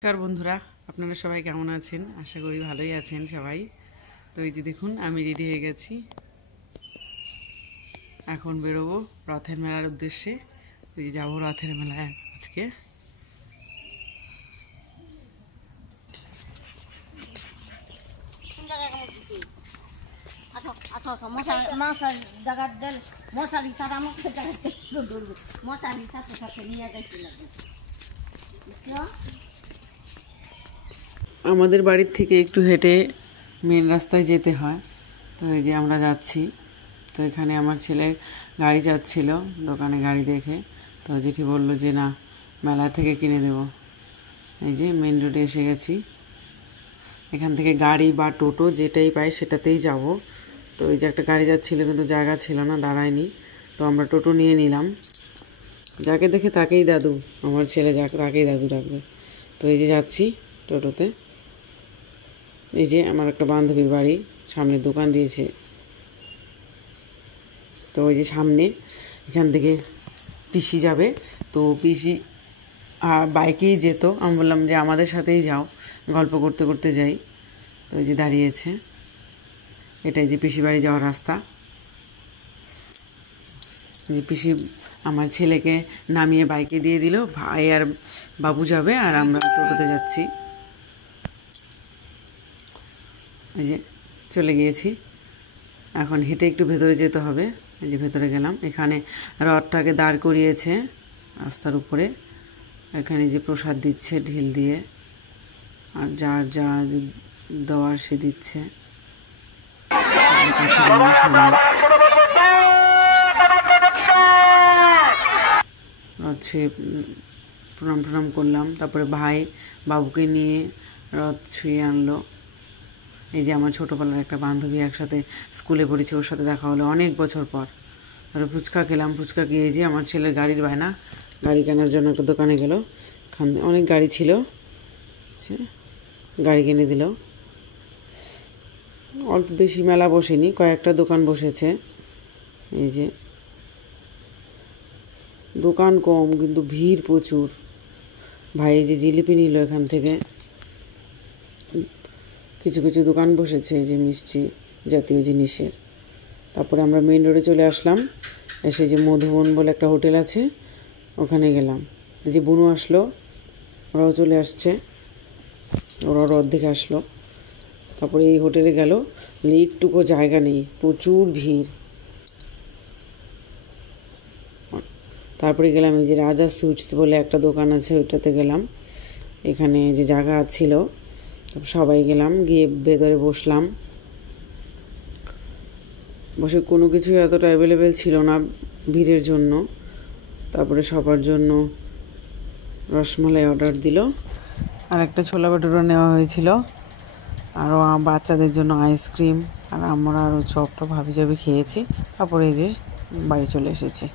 নমস্কার বন্ধুরা, আপনারা সবাই কেমন আছেন? আশা করি ভালোই আছেন সবাই। তো এই যে দেখুন, আমি রেডি হয়ে গেছি, এখন বেরোবো রথের মেলার উদ্দেশ্যে। এই যাবো রথের মেলায় আজকে। আমাদের বাড়ির থেকে একটু হেঁটে মেন রাস্তায় যেতে হয়। তো এই যে আমরা যাচ্ছি। তো এখানে আমার ছেলে গাড়ি যাচ্ছিল, দোকানে গাড়ি দেখে তো জেঠি বললো যে না, মেলা থেকে কিনে দেব। এই যে মেন রোডে এসে গেছি। এখান থেকে গাড়ি বা টোটো যেটাই পাই সেটাতেই যাব। তো এই যে একটা গাড়ি যাচ্ছিলো, কিন্তু জায়গা ছিল না, দাঁড়ায়নি। তো আমরা টোটো নিয়ে নিলাম। যাকে দেখে তাকেই দাদু, আমার ছেলে যাকে তাকেই দাদু ডাকবে। তো এই যে যাচ্ছি টোটোতে। এই যে আমার একটা বান্ধবীর বাড়ি, সামনে দোকান দিয়েছে। তো ওই যে সামনে, এখান থেকে পিসি যাবে। তো পিসি বাইকেই যেত। আমি বললাম যে আমাদের সাথেই যাও, গল্প করতে করতে যাই। তো ওই যে দাঁড়িয়েছে, এটাই যে পিসি বাড়ি যাওয়ার রাস্তা। যে পিসি আমার ছেলেকে নামিয়ে বাইকে দিয়ে দিল, ভাই আর বাবু যাবে আর আমরা টোটোতে যাচ্ছি। এই যে চলে গিয়েছি, এখন হেঁটে একটু ভেতরে যেতে হবে। এই যে ভেতরে গেলাম, এখানে রথটাকে দাঁড় করিয়েছে রাস্তার উপরে। এখানে যে প্রসাদ দিচ্ছে ঢিল দিয়ে, আর যার যা দেওয়ার সে দিচ্ছে। রথ ছুঁয়ে প্রণাম করলাম। তারপরে ভাই বাবুকে নিয়ে রথ ছুঁয়ে আনলো। এই যে আমার ছোটোবেলার একটা বান্ধবী, একসাথে স্কুলে পড়েছে, ওর সাথে দেখা হলো অনেক বছর পর। আর ফুচকা খেলাম। ফুচকা খেয়ে যে আমার ছেলের গাড়ির বায়না, গাড়ি কেনার জন্য একটা দোকানে গেল। অনেক গাড়ি ছিল, গাড়ি কিনে দিল। অল্প বেশি মেলা বসেনি, কয়েকটা দোকান বসেছে। এই যে দোকান কম, কিন্তু ভিড় প্রচুর। ভাই এই যে জিলিপি নিল এখান থেকে। কিছু কিছু দোকান বসেছে যে মিষ্টি জাতীয় জিনিসের। তারপরে আমরা মেন রোডে চলে আসলাম। এসে যে মধুবন বলে একটা হোটেল আছে, ওখানে গেলাম। যে বুনু আসলো, ওরাও চলে আসছে, ওরাও রথ দেখে আসলো। তারপরে এই হোটেলে গেল, একটুকু জায়গা নেই, প্রচুর ভিড়। তারপরে গেলাম এই যে রাজা সুইটস বলে একটা দোকান আছে, ওইটাতে গেলাম। এখানে যে জায়গা ছিল, সবাই গেলাম, গিয়ে ভেতরে বসলাম। বসে কোনো কিছু এতটা অ্যাভেলেবেল ছিল না ভিড়ের জন্য। তারপরে সবার জন্য রসমালাই অর্ডার দিল, আর একটা ছোলা ভাটুরা নেওয়া হয়েছিল, আরও বাচ্চাদের জন্য আইসক্রিম, আর আমরা আরও চপটা ভাবি যাবি খেয়েছি। তারপরে এই যে বাড়ি চলে এসেছি।